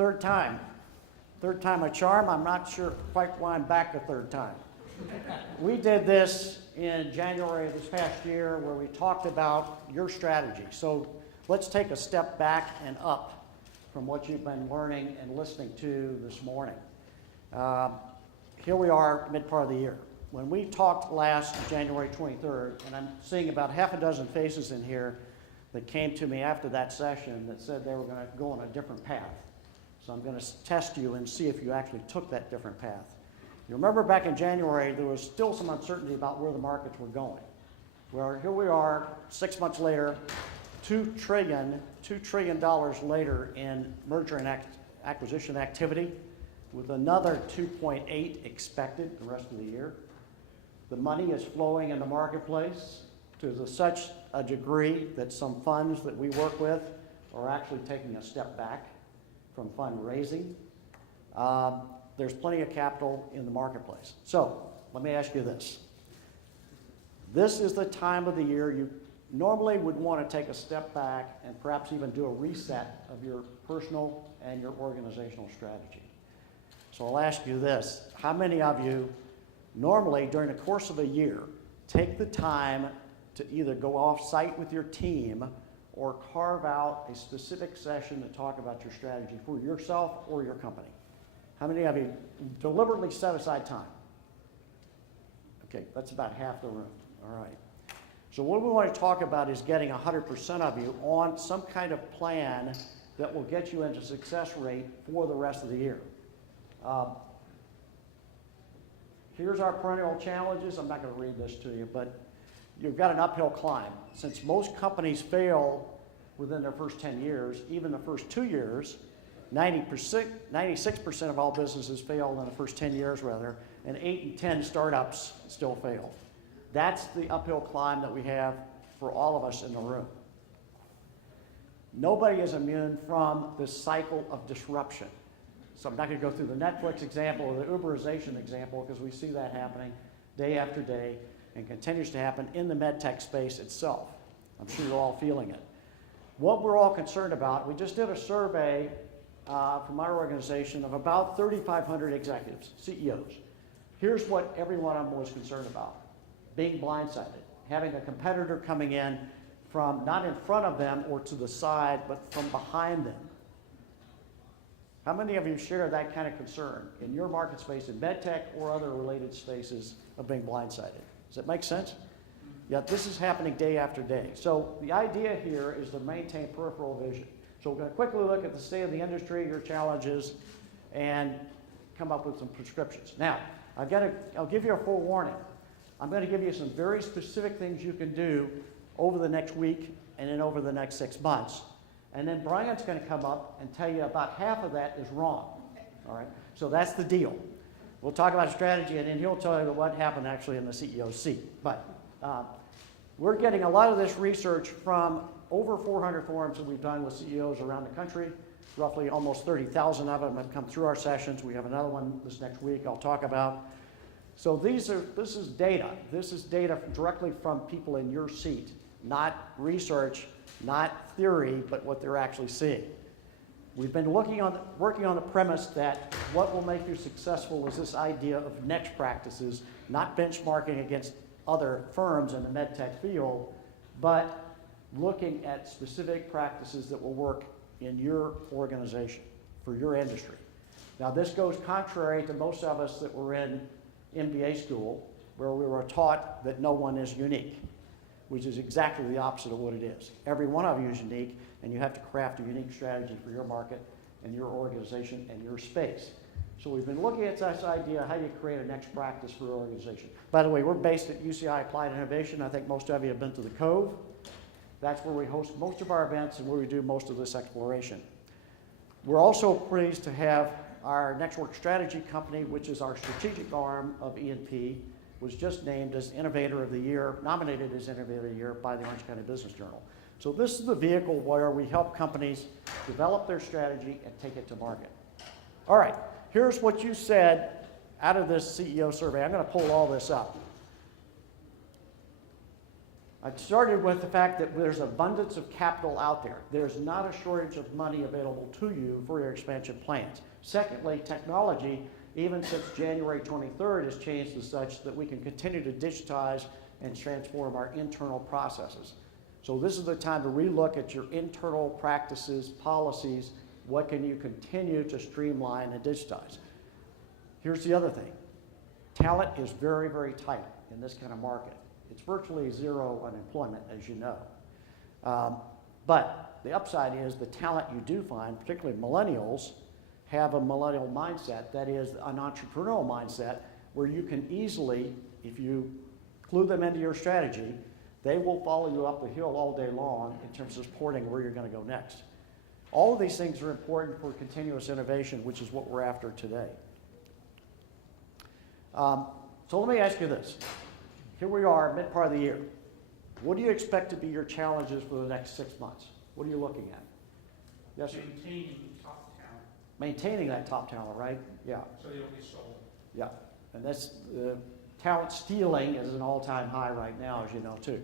Third time a charm. I'm not sure quite why I'm back a third time. We did this in January of this past year where we talked about your strategy. So let's take a step back and up from what you've been learning and listening to this morning. Here we are, mid part of the year. When we talked last January 23rd, and I'm seeing about half a dozen faces in here that came to me after that session that said they were going to go on a different path. So I'm going to test you and see if you actually took that different path. You remember back in January, there was still some uncertainty about where the markets were going. Well, here we are, 6 months later, $2 trillion later in merger and acquisition activity, with another 2.8 expected the rest of the year. The money is flowing in the marketplace to such a degree that some funds that we work with are actually taking a step back from fundraising. There's plenty of capital in the marketplace. So let me ask you this. This is the time of the year you normally would want to take a step back and perhaps even do a reset of your personal and your organizational strategy. So I'll ask you this. How many of you normally during the course of a year take the time to either go off-site with your team or carve out a specific session to talk about your strategy for yourself or your company? How many of you deliberately set aside time? Okay, that's about half the room. All right. So what we want to talk about is getting 100% of you on some kind of plan that will get you into success rate for the rest of the year. Here's our perennial challenges. I'm not going to read this to you, but you've got an uphill climb. Since most companies fail within their first 10 years, even the first 2 years, 96% of all businesses fail in the first 10 years rather, and 8 in 10 startups still fail. That's the uphill climb that we have for all of us in the room. Nobody is immune from this cycle of disruption. So I'm not going to go through the Netflix example or the Uberization example because we see that happening day after day and continues to happen in the medtech space itself. I'm sure you're all feeling it. What we're all concerned about, we just did a survey from our organization of about 3,500 executives, CEOs. Here's what every one of them was concerned about. Being blindsided, having a competitor coming in from not in front of them or to the side, but from behind them. How many of you share that kind of concern in your market space, in medtech or other related spaces of being blindsided? Does that make sense? Yeah, this is happening day after day. So the idea here is to maintain peripheral vision. So we're going to quickly look at the state of the industry, your challenges, and come up with some prescriptions. Now, I'll give you a full warning. I'm going to give you some very specific things you can do over the next week and then over the next 6 months. And then Brian's going to come up and tell you about half of that is wrong. All right? So that's the deal. We'll talk about strategy, and then he'll tell you what happened actually in the CEO's seat. But we're getting a lot of this research from over 400 forums that we've done with CEOs around the country. Roughly almost 30,000 of them have come through our sessions. We have another one this next week I'll talk about. So this is data. This is data directly from people in your seat, not research, not theory, but what they're actually seeing. We've been working on the premise that what will make you successful is this idea of niche practices, not benchmarking against other firms in the medtech field, but looking at specific practices that will work in your organization, for your industry. Now this goes contrary to most of us that were in MBA school, where we were taught that no one is unique, which is exactly the opposite of what it is. Every one of you is unique, and you have to craft a unique strategy for your market and your organization and your space. So we've been looking at this idea, how you create a next practice for your organization. By the way, we're based at UCI Applied Innovation. I think most of you have been to the Cove. That's where we host most of our events and where we do most of this exploration. We're also pleased to have our Network Strategy Company, which is our strategic arm of E&P, was just named as Innovator of the Year, nominated as Innovator of the Year by the Orange County Business Journal. So this is the vehicle where we help companies develop their strategy and take it to market. All right, here's what you said out of this CEO survey. I'm going to pull all this up. I started with the fact that there's abundance of capital out there. There's not a shortage of money available to you for your expansion plans. Secondly, technology, even since January 23rd, has changed as such that we can continue to digitize and transform our internal processes. So this is the time to relook at your internal practices, policies. What can you continue to streamline and digitize? Here's the other thing. Talent is very, very tight in this kind of market. It's virtually zero unemployment, as you know. But the upside is the talent you do find, particularly millennials, have a millennial mindset, that is an entrepreneurial mindset, where you can easily, if you clue them into your strategy, they will follow you up the hill all day long in terms of supporting where you're going to go next. All of these things are important for continuous innovation, which is what we're after today. So let me ask you this. Here we are, mid part of the year. What do you expect to be your challenges for the next 6 months? What are you looking at? Yes, sir? Maintaining top talent. Maintaining that top talent, right? Yeah. So they don't get stolen. Yeah. And that's talent stealing is an all-time high right now, as you know, too.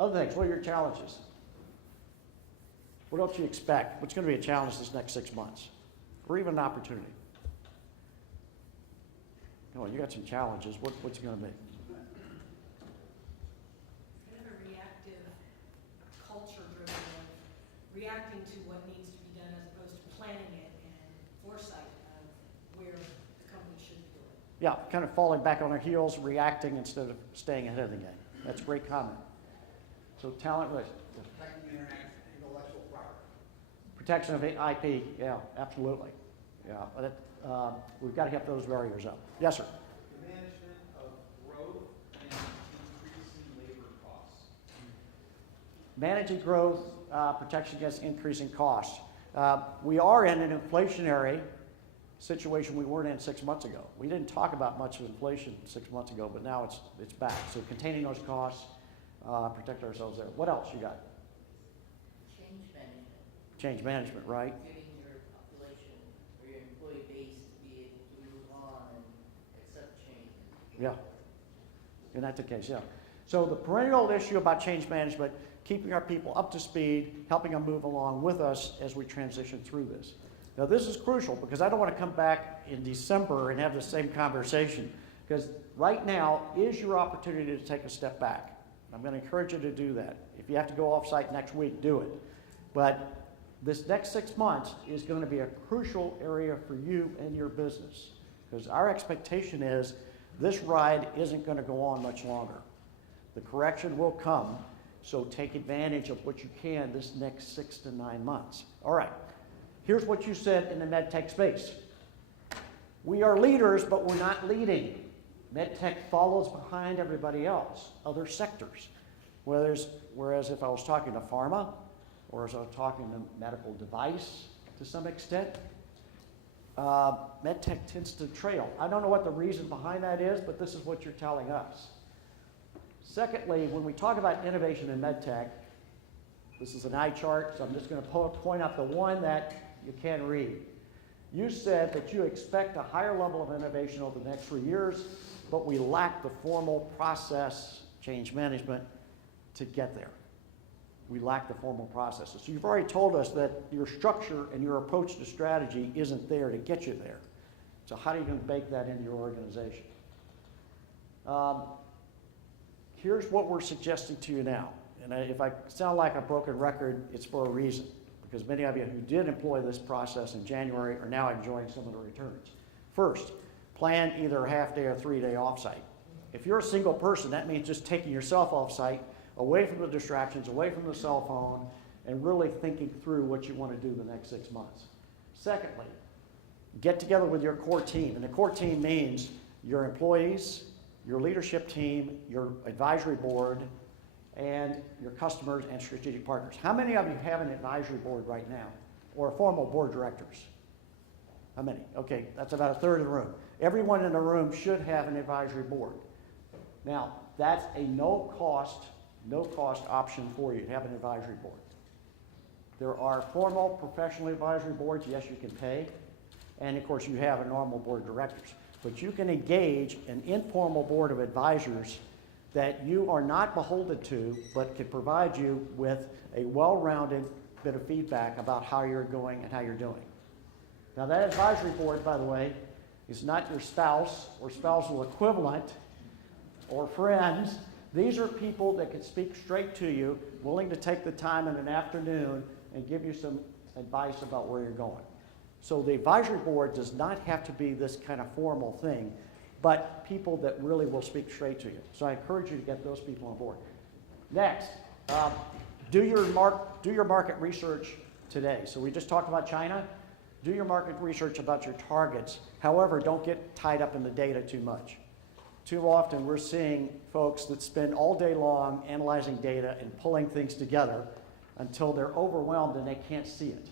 Other things, what are your challenges? What else do you expect? What's going to be a challenge this next 6 months? Or even an opportunity? Oh, you got some challenges. What's it going to be? Kind of a reactive, culture-driven of reacting to what needs to be done as opposed to planning it and foresight of where the company should be going. Yeah, kind of falling back on our heels, reacting instead of staying ahead of the game. That's a great comment. So talent, Protecting intellectual property. protection of IP, yeah, absolutely. Yeah, but we've got to get those barriers up. Yes, sir. The management of growth and increasing labor costs. Managing growth, protection against increasing costs. We are in an inflationary situation we weren't in 6 months ago. We didn't talk about much of inflation 6 months ago, but now it's back. So containing those costs, protect ourselves there. What else you got? Change management. Change management, right? Getting your population or your employee base to be able to move on and accept change. Yeah. And that's the case, yeah. So the perennial issue about change management, keeping our people up to speed, helping them move along with us as we transition through this. Now this is crucial because I don't want to come back in December and have the same conversation, because right now is your opportunity to take a step back. I'm going to encourage you to do that. If you have to go off-site next week, do it. But this next 6 months is going to be a crucial area for you and your business, because our expectation is this ride isn't going to go on much longer. The correction will come, so take advantage of what you can this next 6 to 9 months. All right, here's what you said in the medtech space. We are leaders, but we're not leading. MedTech follows behind everybody else, other sectors. Whereas if I was talking to pharma, or as I was talking to medical device to some extent, MedTech tends to trail. I don't know what the reason behind that is, but this is what you're telling us. Secondly, when we talk about innovation in MedTech, this is an eye chart, so I'm just going to point out the one that you can read. You said that you expect a higher level of innovation over the next 3 years, but we lack the formal process, change management, to get there. We lack the formal processes. So you've already told us that your structure and your approach to strategy isn't there to get you there. So how are you going to bake that into your organization? Here's what we're suggesting to you now. And if I sound like a broken record, it's for a reason, because many of you who did employ this process in January are now enjoying some of the returns. First, plan either a half-day or 3-day off-site. If you're a single person, that means just taking yourself off-site, away from the distractions, away from the cell phone, and really thinking through what you want to do the next 6 months. Secondly, get together with your core team. And the core team means your employees, your leadership team, your advisory board, and your customers and strategic partners. How many of you have an advisory board right now, or a formal board of directors? How many? Okay, that's about a third of the room. Everyone in the room should have an advisory board. Now, that's a no-cost option for you to have an advisory board. There are formal professional advisory boards, yes, you can pay, and of course you have a normal board of directors. But you can engage an informal board of advisors that you are not beholden to, but can provide you with a well-rounded bit of feedback about how you're going and how you're doing. Now that advisory board, by the way, is not your spouse or spousal equivalent or friends. These are people that can speak straight to you, willing to take the time in an afternoon and give you some advice about where you're going. So the advisory board does not have to be this kind of formal thing, but people that really will speak straight to you. So I encourage you to get those people on board. Next, do your market research today. So we just talked about China. Do your market research about your targets. However, don't get tied up in the data too much. Too often we're seeing folks that spend all day long analyzing data and pulling things together until they're overwhelmed and they can't see it.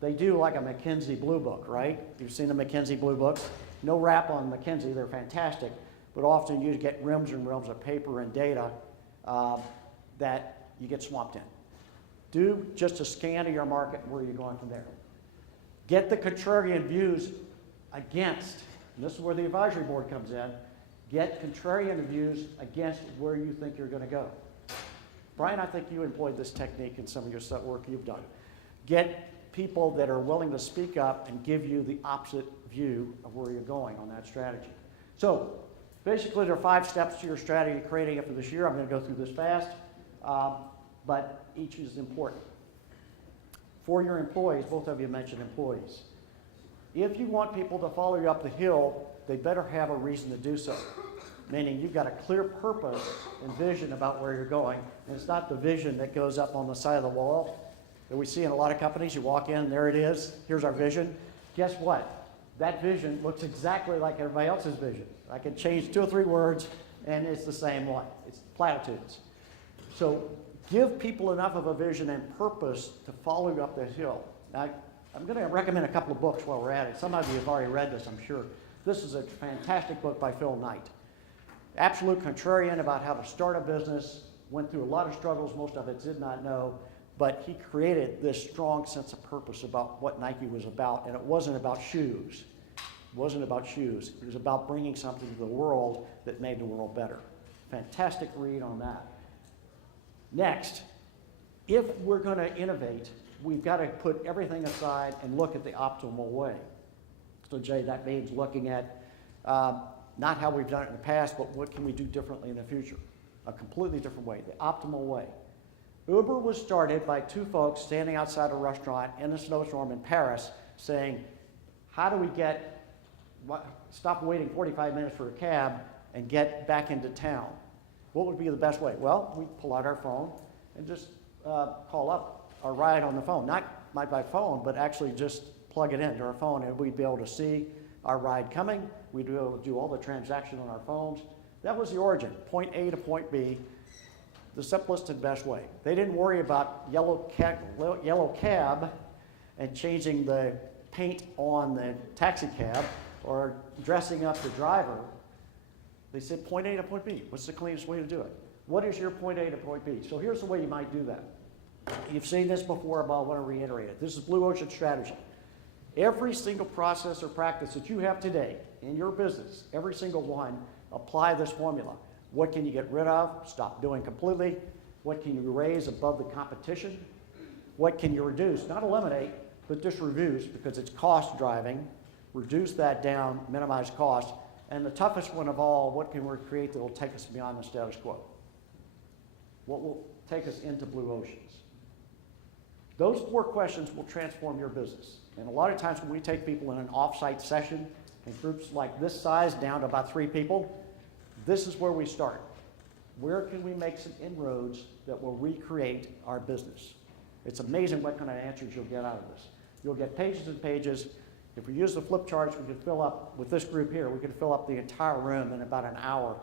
They do like a McKinsey Blue Book, right? You've seen the McKinsey Blue Books. No rap on McKinsey, they're fantastic, but often you get reams and reams of paper and data that you get swamped in. Do just a scan of your market and where you're going from there. Get the contrarian views against, and this is where the advisory board comes in, get contrarian views against where you think you're going to go. Brian, I think you employed this technique in some of your work you've done. Get people that are willing to speak up and give you the opposite view of where you're going on that strategy. So basically there are 5 steps to your strategy creating it for this year. I'm going to go through this fast, but each is important. For your employees, both of you mentioned employees. If you want people to follow you up the hill, they better have a reason to do so. Meaning you've got a clear purpose and vision about where you're going, and it's not the vision that goes up on the side of the wall that we see in a lot of companies. You walk in, there it is, here's our vision. Guess what? That vision looks exactly like everybody else's vision. I can change 2 or 3 words, and it's the same one. It's platitudes. So give people enough of a vision and purpose to follow you up the hill. Now, I'm going to recommend a couple of books while we're at it. Some of you have already read this, I'm sure. This is a fantastic book by Phil Knight. Absolute contrarian about how to start a business, went through a lot of struggles, most of it did not know, but he created this strong sense of purpose about what Nike was about, and it wasn't about shoes. It wasn't about shoes. It was about bringing something to the world that made the world better. Fantastic read on that. Next, if we're going to innovate, we've got to put everything aside and look at the optimal way. So Jay, that means looking at not how we've done it in the past, but what can we do differently in the future? A completely different way, the optimal way. Uber was started by 2 folks standing outside a restaurant in a snowstorm in Paris saying, how do we stop waiting 45 minutes for a cab and get back into town? What would be the best way? Well, we pull out our phone and just call up our ride on the phone. Not by phone, but actually just plug it into our phone, and we'd be able to see our ride coming. We'd be able to do all the transactions on our phones. That was the origin, point A to point B, the simplest and best way. They didn't worry about yellow cab and changing the paint on the taxi cab or dressing up the driver. They said point A to point B. What's the cleanest way to do it? What is your point A to point B? So here's the way you might do that. You've seen this before, but I want to reiterate it. This is Blue Ocean strategy. Every single process or practice that you have today in your business, every single one, apply this formula. What can you get rid of? Stop doing completely. What can you raise above the competition? What can you reduce? Not eliminate, but just reduce, because it's cost driving. Reduce that down, minimize cost. And the toughest one of all, what can we create that will take us beyond the status quo? What will take us into blue oceans? Those 4 questions will transform your business. And a lot of times when we take people in an off-site session in groups like this size down to about 3 people, this is where we start. Where can we make some inroads that will recreate our business? It's amazing what kind of answers you'll get out of this. You'll get pages and pages. If we use the flip charts, we could fill up, with this group here, we could fill up the entire room in about an hour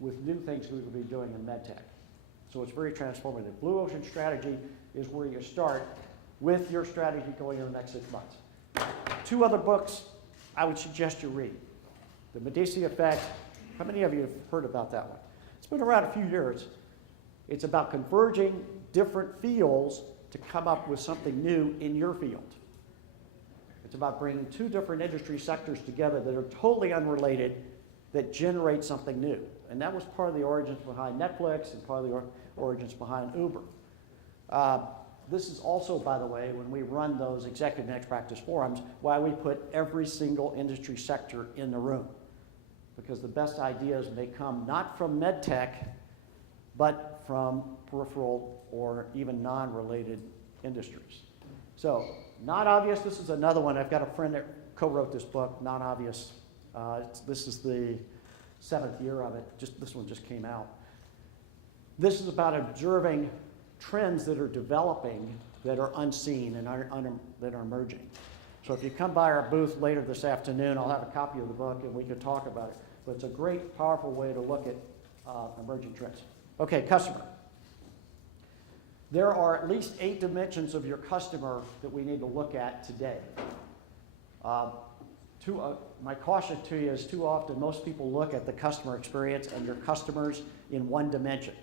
with new things we could be doing in MedTech. So it's very transformative. Blue Ocean Strategy is where you start with your strategy going in the next 6 months. 2 other books I would suggest you read. The Medici Effect. How many of you have heard about that one? It's been around a few years. It's about converging different fields to come up with something new in your field. It's about bringing 2 different industry sectors together that are totally unrelated that generate something new. And that was part of the origins behind Netflix and part of the origins behind Uber. This is also, by the way, when we run those executive next practice forums, why we put every single industry sector in the room. Because the best ideas may come not from med tech, but from peripheral or even non-related industries. So, Not Obvious, this is another one. I've got a friend that co-wrote this book, Not Obvious. This is the 7th year of it. This one just came out. This is about observing trends that are developing that are unseen and that are emerging. So if you come by our booth later this afternoon, I'll have a copy of the book and we can talk about it. But it's a great, powerful way to look at emerging trends. Okay, customer. There are at least 8 dimensions of your customer that we need to look at today. My caution to you is too often most people look at the customer experience and your customers in one dimension.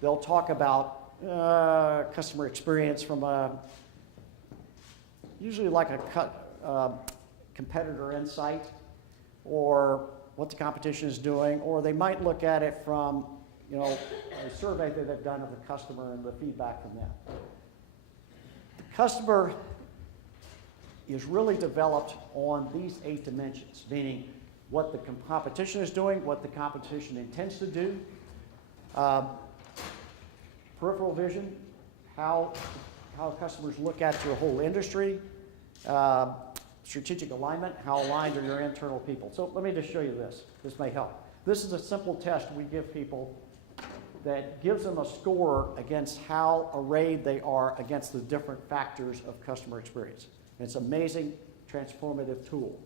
They'll talk about customer experience from usually like a competitor insight or what the competition is doing, or they might look at it from a survey that they've done of the customer and the feedback from them. The customer is really developed on these 8 dimensions, meaning what the competition is doing, what the competition intends to do, peripheral vision, how customers look at your whole industry, strategic alignment, how aligned are your internal people. So let me just show you this. This may help. This is a simple test we give people that gives them a score against how arrayed they are against the different factors of customer experience. And it's an amazing, transformative tool,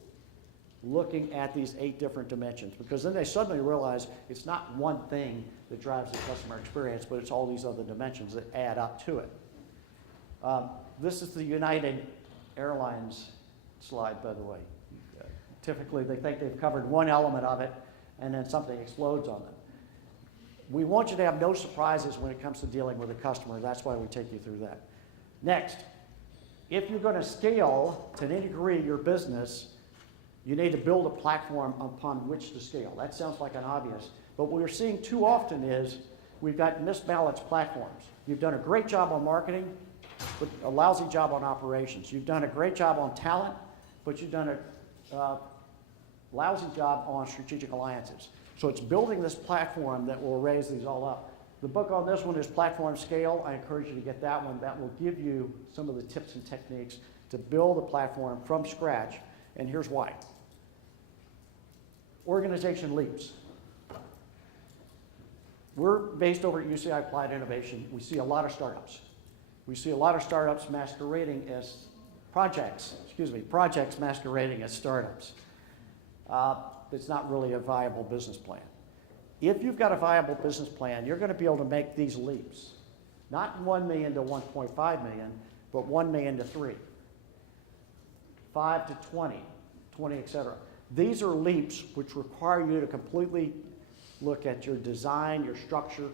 looking at these 8 different dimensions, because then they suddenly realize it's not one thing that drives the customer experience, but it's all these other dimensions that add up to it. This is the United Airlines slide, by the way. Typically, they think they've covered one element of it, and then something explodes on them. We want you to have no surprises when it comes to dealing with a customer. That's why we take you through that. Next, if you're going to scale to any degree your business, you need to build a platform upon which to scale. That sounds like an obvious, but what we're seeing too often is we've got misbalanced platforms. You've done a great job on marketing, but a lousy job on operations. You've done a great job on talent, but you've done a lousy job on strategic alliances. So it's building this platform that will raise these all up. The book on this one is Platform Scale. I encourage you to get that one. That will give you some of the tips and techniques to build a platform from scratch, and here's why. Organization leaps. We're based over at UCI Applied Innovation. We see a lot of startups. We see a lot of startups masquerading as projects masquerading as startups. It's not really a viable business plan. If you've got a viable business plan, you're going to be able to make these leaps. Not 1 million to 1.5 million, but 1 million to 3, 5 to 20, et cetera. These are leaps which require you to completely look at your design, your structure,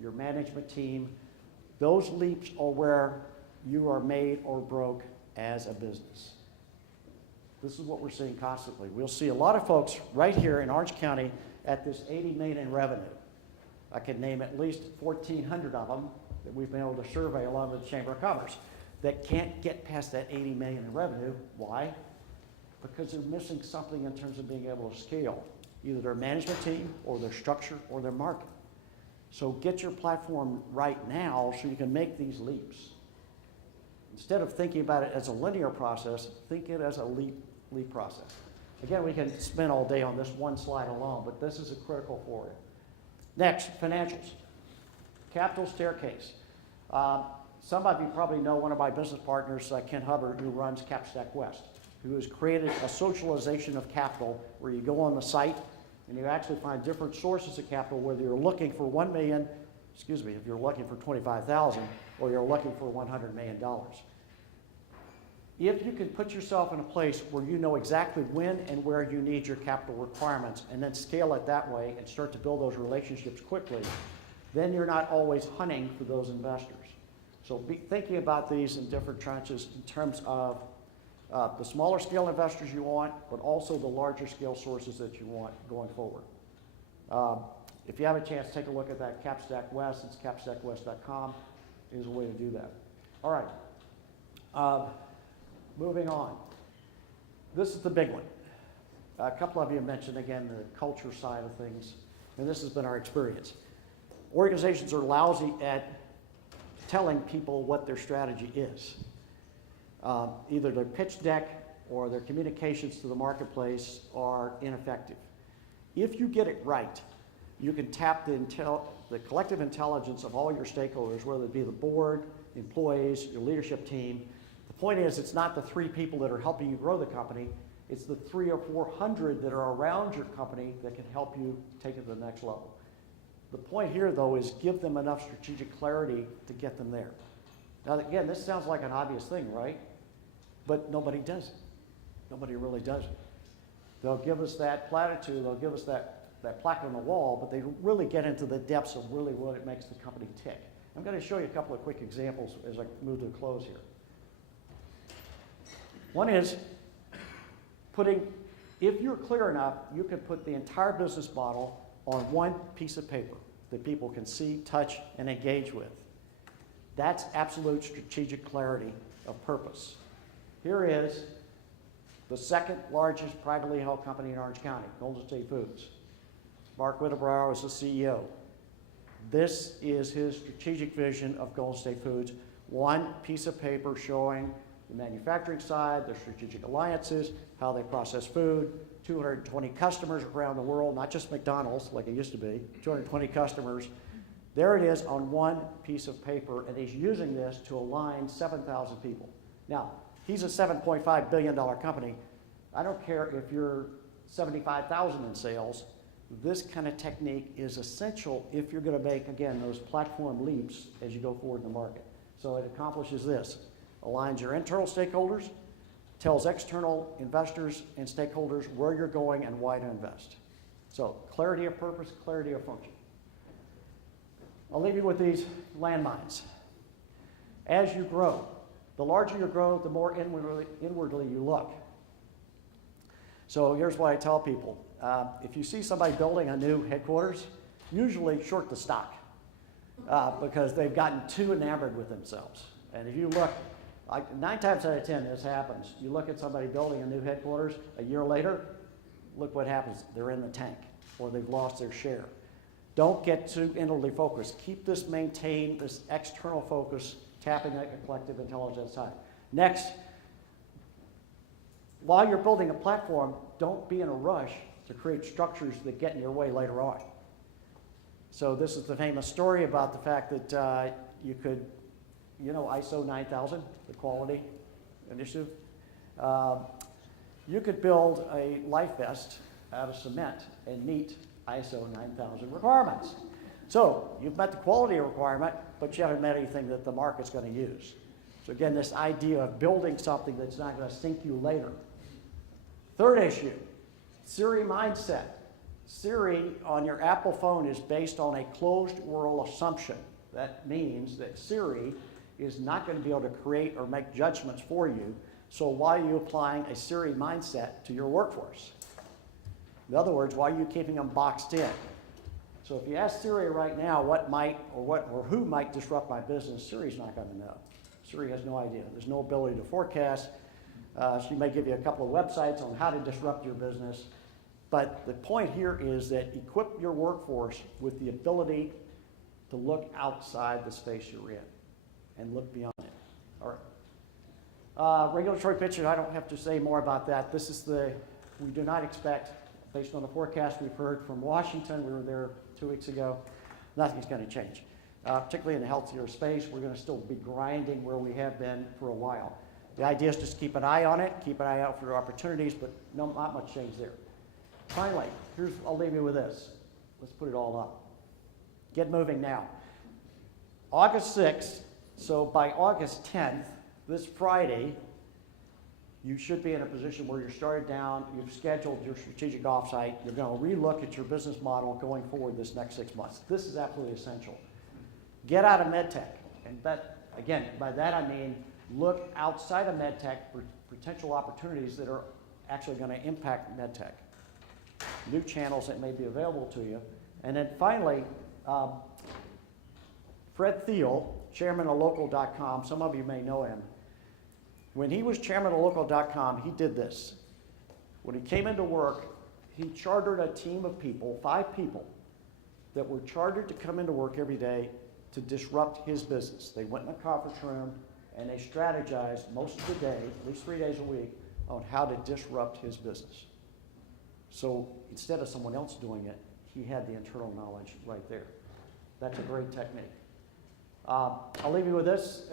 your management team. Those leaps are where you are made or broke as a business. This is what we're seeing constantly. We'll see a lot of folks right here in Orange County at this 80 million in revenue. I could name at least 1,400 of them that we've been able to survey along with the Chamber of Commerce that can't get past that 80 million in revenue. Why? Because they're missing something in terms of being able to scale, either their management team or their structure or their market. So get your platform right now so you can make these leaps. Instead of thinking about it as a linear process, think it as a leap process. Again, we can spend all day on this one slide alone, but this is a critical for it. Next, financials. Capital staircase. Some of you probably know one of my business partners, Ken Hubbard, who runs Capstack West, who has created a socialization of capital where you go on the site and you actually find different sources of capital, whether you're looking for if you're looking for 25,000 or you're looking for $100 million. If you can put yourself in a place where you know exactly when and where you need your capital requirements and then scale it that way and start to build those relationships quickly, then you're not always hunting for those investors. So be thinking about these in different tranches in terms of the smaller scale investors you want, but also the larger scale sources that you want going forward. If you have a chance, take a look at that Capstack West. It's capstackwest.com is a way to do that. All right. Moving on. This is the big one. A couple of you mentioned, again, the culture side of things, and this has been our experience. Organizations are lousy at telling people what their strategy is. Either their pitch deck or their communications to the marketplace are ineffective. If you get it right, you can tap the collective intelligence of all your stakeholders, whether it be the board, the employees, your leadership team. The point is, it's not the 3 people that are helping you grow the company, it's the 300 or 400 that are around your company that can help you take it to the next level. The point here, though, is give them enough strategic clarity to get them there. Now, again, this sounds like an obvious thing, right? But nobody does it. Nobody really does it. They'll give us that platitude, they'll give us that plaque on the wall, but they really get into the depths of really what it makes the company tick. I'm going to show you a couple of quick examples as I move to a close here. One is if you're clear enough, you can put the entire business model on one piece of paper that people can see, touch, and engage with. That's absolute strategic clarity of purpose. Here is the second largest privately held company in Orange County, Golden State Foods. Mark Wittenbrower is the CEO. This is his strategic vision of Golden State Foods. One piece of paper showing the manufacturing side, their strategic alliances, how they process food, 220 customers around the world, not just McDonald's like it used to be, 220 customers. There it is on one piece of paper, and he's using this to align 7,000 people. Now, he's a $7.5 billion company. I don't care if you're 75,000 in sales. This kind of technique is essential if you're going to make, again, those platform leaps as you go forward in the market. So it accomplishes this. Aligns your internal stakeholders, tells external investors and stakeholders where you're going and why to invest. So clarity of purpose, clarity of function. I'll leave you with these landmines. As you grow, the larger you grow, the more inwardly you look. So here's what I tell people. If you see somebody building a new headquarters, usually short the stock because they've gotten too enamored with themselves. And if you look, 9 times out of 10 this happens. You look at somebody building a new headquarters, a year later, look what happens. They're in the tank or they've lost their share. Don't get too inwardly focused. Keep this maintained, this external focus, tapping that collective intelligence side. Next, while you're building a platform, don't be in a rush to create structures that get in your way later on. So this is the famous story about the fact that you could, ISO 9000, the quality initiative. You could build a life vest out of cement and meet ISO 9000 requirements. So you've met the quality requirement, but you haven't met anything that the market's going to use. So again, this idea of building something that's not going to sink you later. Third issue, Siri mindset. Siri on your Apple phone is based on a closed world assumption. That means that Siri is not going to be able to create or make judgments for you. So why are you applying a Siri mindset to your workforce? In other words, why are you keeping them boxed in? So if you ask Siri right now what might or who might disrupt my business, Siri's not going to know. Siri has no idea. There's no ability to forecast. She may give you a couple of websites on how to disrupt your business. But the point here is that equip your workforce with the ability to look outside the space you're in and look beyond it. All right. Regulatory picture, I don't have to say more about that. We do not expect, based on the forecast we've heard from Washington, we were there 2 weeks ago, nothing's going to change. Particularly in the healthcare space, we're going to still be grinding where we have been for a while. The idea is just keep an eye on it, keep an eye out for opportunities, but not much change there. Finally, I'll leave you with this. Let's put it all up. Get moving now. August 6th, so by August 10th, this Friday, you should be in a position where you're started down, you've scheduled your strategic offsite, you're going to relook at your business model going forward this next 6 months. This is absolutely essential. Get out of medtech. And again, by that I mean look outside of medtech for potential opportunities that are actually going to impact medtech. New channels that may be available to you. And then finally, Fred Thiel, chairman of Local.com, some of you may know him. When he was chairman of Local.com, he did this. When he came into work, he chartered a team of people, 5 people, that were chartered to come into work every day to disrupt his business. They went in a conference room and they strategized most of the day, at least 3 days a week, on how to disrupt his business. So instead of someone else doing it, he had the internal knowledge right there. That's a great technique. I'll leave you with this.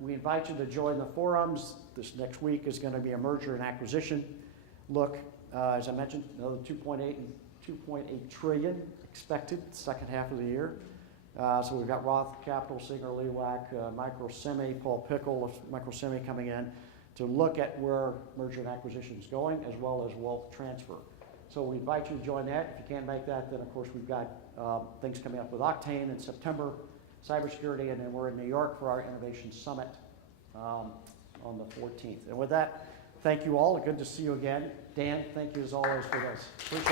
We invite you to join the forums. This next week is going to be a merger and acquisition look. As I mentioned, another 2.8 trillion expected second half of the year. So we've got Roth Capital, Singer Lewak, Microsemi, Paul Pickle of Microsemi coming in to look at where merger and acquisition is going, as well as wealth transfer. So we invite you to join that. If you can't make that, then of course we've got things coming up with Octane in September, cybersecurity, and then we're in New York for our Innovation Summit on the 14th. And with that, thank you all. Good to see you again. Dan, thank you as always for this. Appreciate it.